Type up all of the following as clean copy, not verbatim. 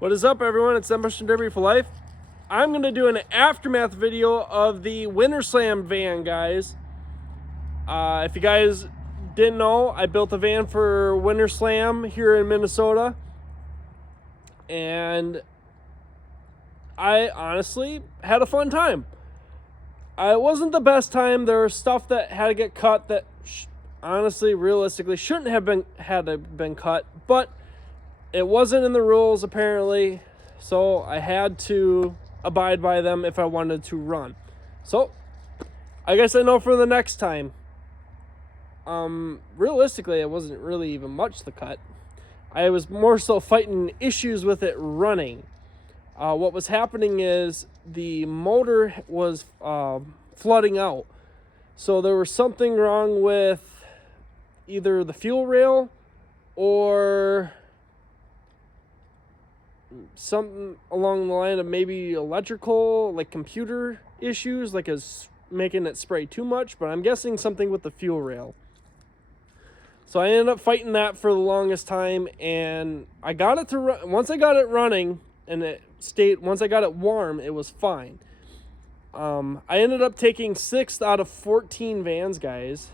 What is up, everyone? It's Demolition Derby for Life. I'm going to do an aftermath video of the Winter Slam van, guys. If you guys didn't know, I built a van for Winter Slam here in Minnesota. And I honestly had a fun time. It wasn't the best time. There was stuff that had to get cut that honestly, realistically, shouldn't have been cut. But it wasn't in the rules, apparently, so I had to abide by them if I wanted to run. So, I guess I know for the next time. Realistically, it wasn't really even much to cut. I was more so fighting issues with it running. What was happening is the motor was flooding out. So there was something wrong with either the fuel rail or something along the line of maybe electrical, like computer issues, like is making it spray too much, but I'm guessing something with the fuel rail. So I ended up fighting that for the longest time, and I got it to run. Once I got it running and once I got it warm, it was fine. I ended up taking 6 out of 14 vans, guys.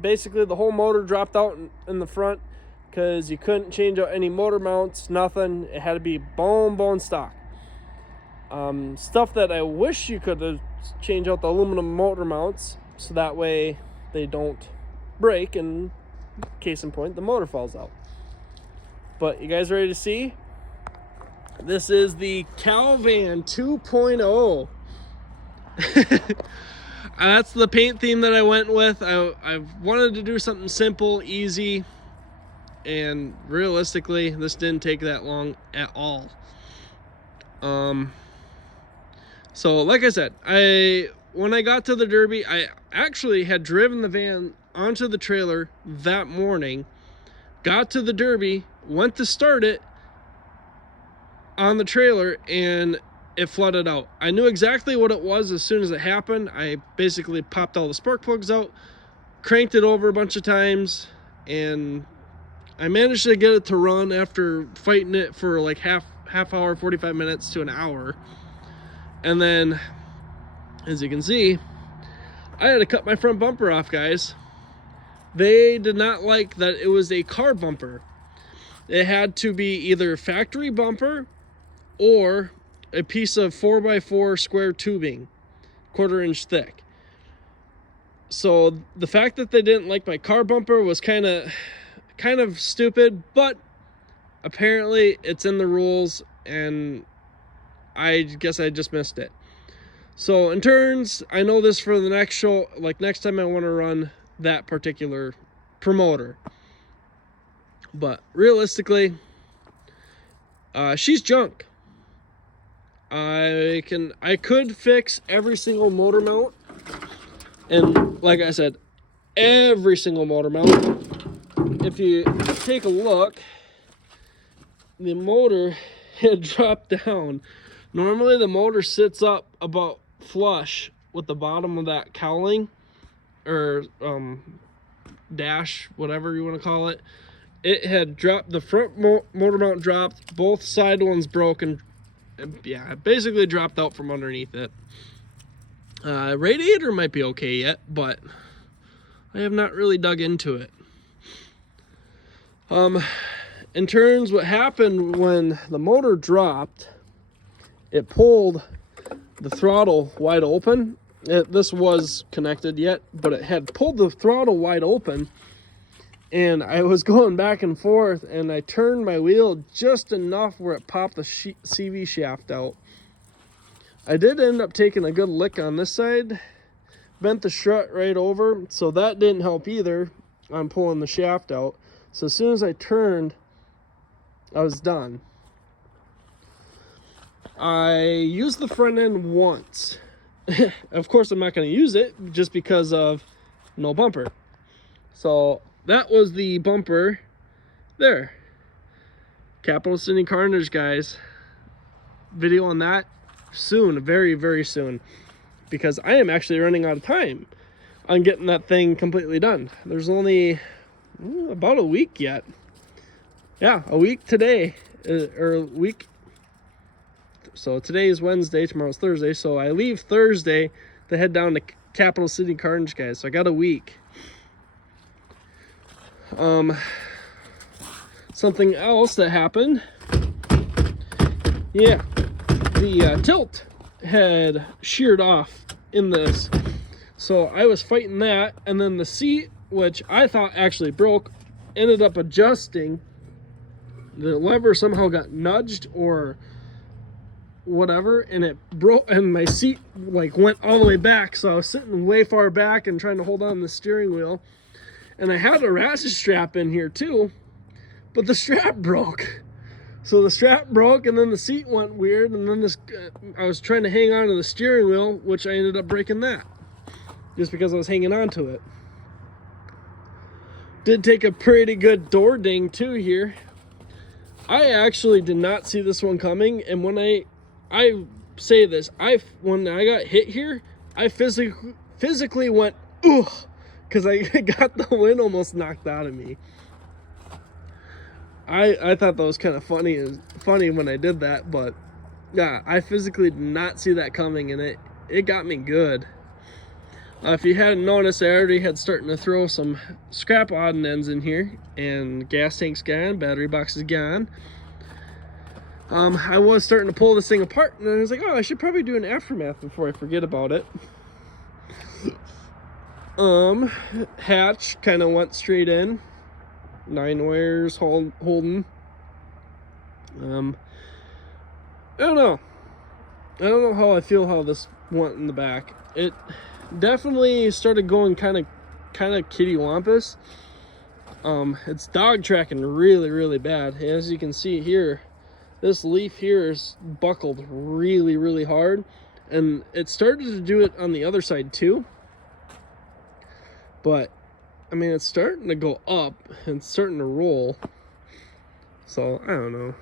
Basically the whole motor dropped out in the front, because you couldn't change out any motor mounts, nothing. It had to be bone stock. Stuff that I wish you could have changed out the aluminum motor mounts, so that way they don't break, and case in point, the motor falls out. But you guys ready to see? This is the Calvan 2.0. That's the paint theme that I went with. I wanted to do something simple, easy, and realistically, this didn't take that long at all. So like I said, when I got to the Derby, I actually had driven the van onto the trailer that morning, got to the Derby, went to start it on the trailer, and it flooded out. I knew exactly what it was as soon as it happened. I basically popped all the spark plugs out, cranked it over a bunch of times, and I managed to get it to run after fighting it for like half hour, 45 minutes to an hour. And then, as you can see, I had to cut my front bumper off, guys. They did not like that it was a car bumper. It had to be either factory bumper or a piece of 4x4 square tubing, 1/4 inch thick. So the fact that they didn't like my car bumper was kind of stupid, but apparently it's in the rules, and I guess I just missed it. So in turns, I know this for the next show, like next time I want to run that particular promoter. But realistically, she's junk. I could fix every single motor mount, and like I said, every single motor mount. If you take a look, the motor had dropped down. Normally the motor sits up about flush with the bottom of that cowling, or dash, whatever you want to call it. It had dropped, the front motor mount dropped, both side ones broke, and yeah, it basically dropped out from underneath it. Radiator might be okay yet, but I have not really dug into it. In turns, what happened when the motor dropped, it pulled the throttle wide open. This was connected yet, but it had pulled the throttle wide open, and I was going back and forth, and I turned my wheel just enough where it popped the CV shaft out. I did end up taking a good lick on this side, bent the strut right over, so that didn't help either on pulling the shaft out. So as soon as I turned, I was done. I used the front end once. Of course, I'm not going to use it just because of no bumper. So that was the bumper there. Capital City Carnage, guys. Video on that soon, very, very soon. Because I am actually running out of time on getting that thing completely done. There's only about a week yet. yeah, a week today, or a week. So today is Wednesday, tomorrow's Thursday. So I leave Thursday to head down to Capital City Carnage, guys. So I got a week. Something else that happened. Yeah, the tilt had sheared off in this. So I was fighting that, and then the seat, which I thought actually broke, ended up adjusting. The lever somehow got nudged or whatever, and it broke, and my seat like went all the way back. So I was sitting way far back and trying to hold on to the steering wheel, and I had a ratchet strap in here too, but the strap broke. So the strap broke, and then the seat went weird, and then this I was trying to hang on to the steering wheel, which I ended up breaking that just because I was hanging on to it. Did take a pretty good door ding too here. I actually did not see this one coming, and when I say this, when I got hit here, I physically went ugh, because I got the wind almost knocked out of me. I thought that was kind of funny when I did that, but yeah, I physically did not see that coming, and it got me good. If you hadn't noticed, I already had starting to throw some scrap odd and ends in here, and gas tank's gone, battery box is gone. I was starting to pull this thing apart, and I was like, oh, I should probably do an aftermath before I forget about it. Hatch kind of went straight in. 9 wires holding. I don't know how I feel how this went in the back. It definitely started going kind of kittywampus. It's dog tracking really bad. As you can see here, this leaf here is buckled really hard, and it started to do it on the other side too. But I mean, it's starting to go up and it's starting to roll. So I don't know.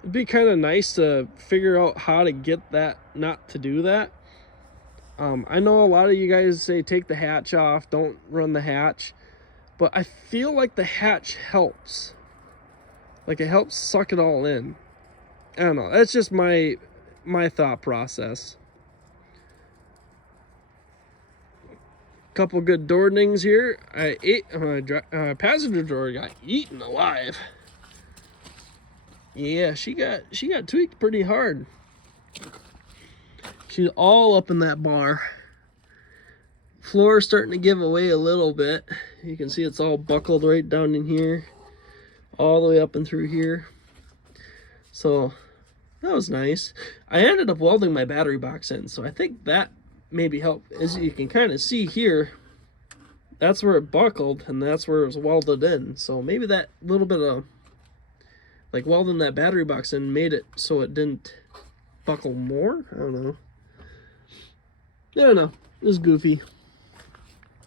It'd be kind of nice to figure out how to get that not to do that. I know a lot of you guys say take the hatch off, don't run the hatch, but I feel like the hatch helps. Like it helps suck it all in. I don't know. That's just my thought process. Couple good door dings here. I ate passenger door got eaten alive. Yeah, she got tweaked pretty hard. She's all up in that bar. Floor starting to give away a little bit. You can see it's all buckled right down in here, all the way up and through here. So that was nice. I ended up welding my battery box in, so I think that maybe helped. As you can kind of see here, that's where it buckled, and that's where it was welded in. So maybe that little bit of like welding that battery box in made it so it didn't buckle more. I don't know. It was goofy.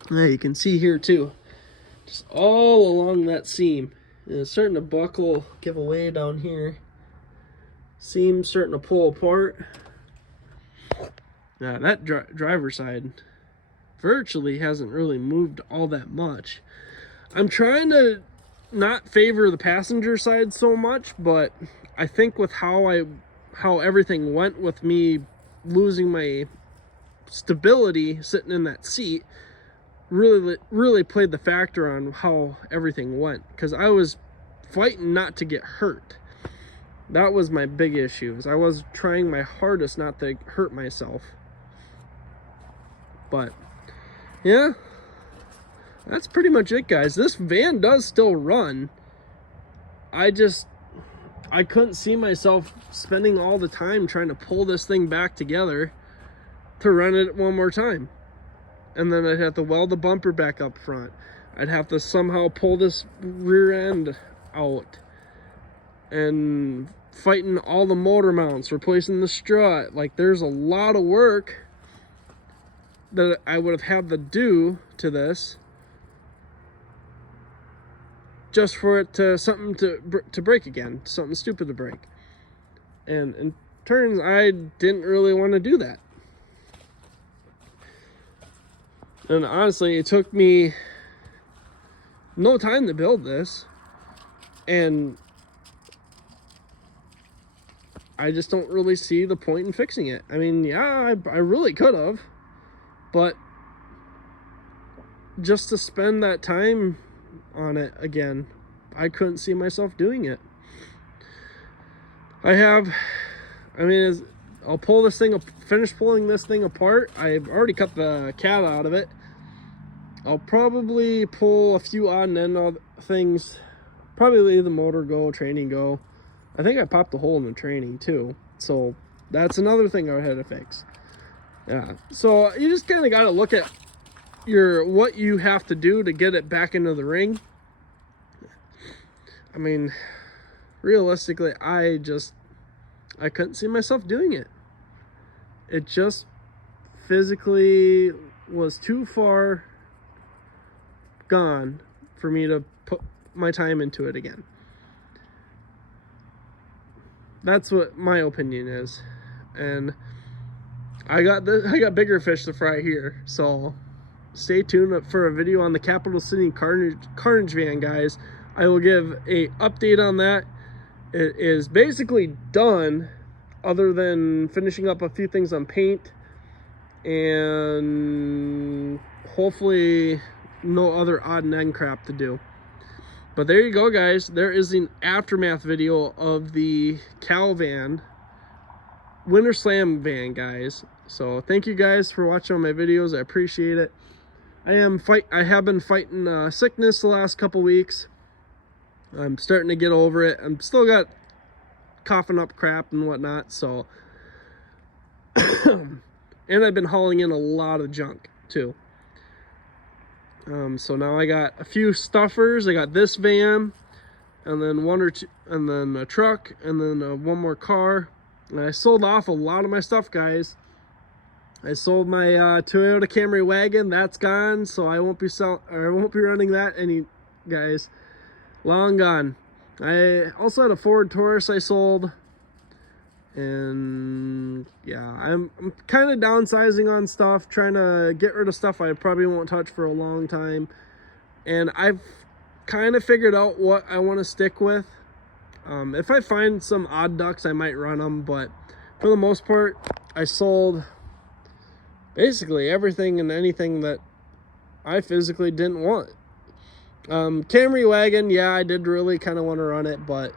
Yeah, you can see here too, just all along that seam, and it's starting to buckle, give away down here. Seam starting to pull apart. Now that driver's side virtually hasn't really moved all that much. I'm trying to not favor the passenger side so much, but I think with how everything went with me losing my stability sitting in that seat really played the factor on how everything went, because I was fighting not to get hurt. That was my big issue, is I was trying my hardest not to hurt myself. But yeah, that's pretty much it, guys. This van does still run. I couldn't see myself spending all the time trying to pull this thing back together to run it one more time. And then I'd have to weld the bumper back up front. I'd have to somehow pull this rear end out. And fighting all the motor mounts, replacing the strut. Like, there's a lot of work that I would have had to do to this just for it to something to break again, something stupid to break. And in turns, I didn't really want to do that. And honestly, it took me no time to build this, and I just don't really see the point in fixing it. I mean, yeah, I really could have, but just to spend that time on it again, I couldn't see myself doing it. I'll pull this thing, finish pulling this thing apart. I've already cut the cat out of it. I'll probably pull a few odd and end things, probably leave the motor go, training go. I think I popped a hole in the training too, so that's another thing I had to fix. Yeah, so you just kind of got to look at what you have to do to get it back into the ring. I mean, realistically, I couldn't see myself doing it. It just physically was too far gone for me to put my time into it again. That's what my opinion is. And I got bigger fish to fry here, so stay tuned for a video on the Capital City Carnage van, guys. I will give a update on that. It is basically done, other than finishing up a few things on paint, and hopefully no other odd and end crap to do. But there you go, guys. There is an aftermath video of the Cal van, Winter Slam van, guys. So thank you guys for watching my videos. I appreciate it. I have been fighting sickness the last couple weeks. I'm starting to get over it. I'm still got coughing up crap and whatnot, so and I've been hauling in a lot of junk too. So now I got a few stuffers. I got this van, and then one or two, and then a truck, and then one more car. And I sold off a lot of my stuff, guys. I sold my Toyota Camry wagon. That's gone, so I won't be running that any, guys. Long gone. I also had a Ford Taurus I sold, and yeah, I'm kind of downsizing on stuff, trying to get rid of stuff I probably won't touch for a long time. And I've kind of figured out what I want to stick with. If I find some odd ducks, I might run them, but for the most part, I sold basically everything and anything that I physically didn't want. Camry wagon, yeah, I did really kind of want to run it, but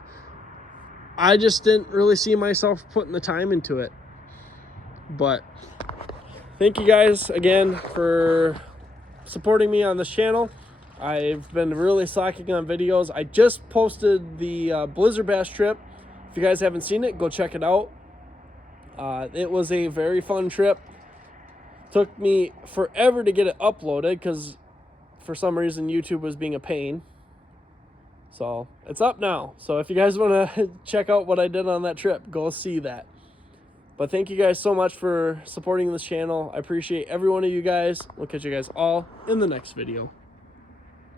I just didn't really see myself putting the time into it. But thank you guys again for supporting me on this channel. I've been really slacking on videos. I just posted the Blizzard Bass trip. If you guys haven't seen it, go check it out. It was a very fun trip. Took me forever to get it uploaded because for some reason YouTube was being a pain. So it's up now. So if you guys want to check out what I did on that trip, go see that. But thank you guys so much for supporting this channel. I appreciate every one of you guys. We'll catch you guys all in the next video.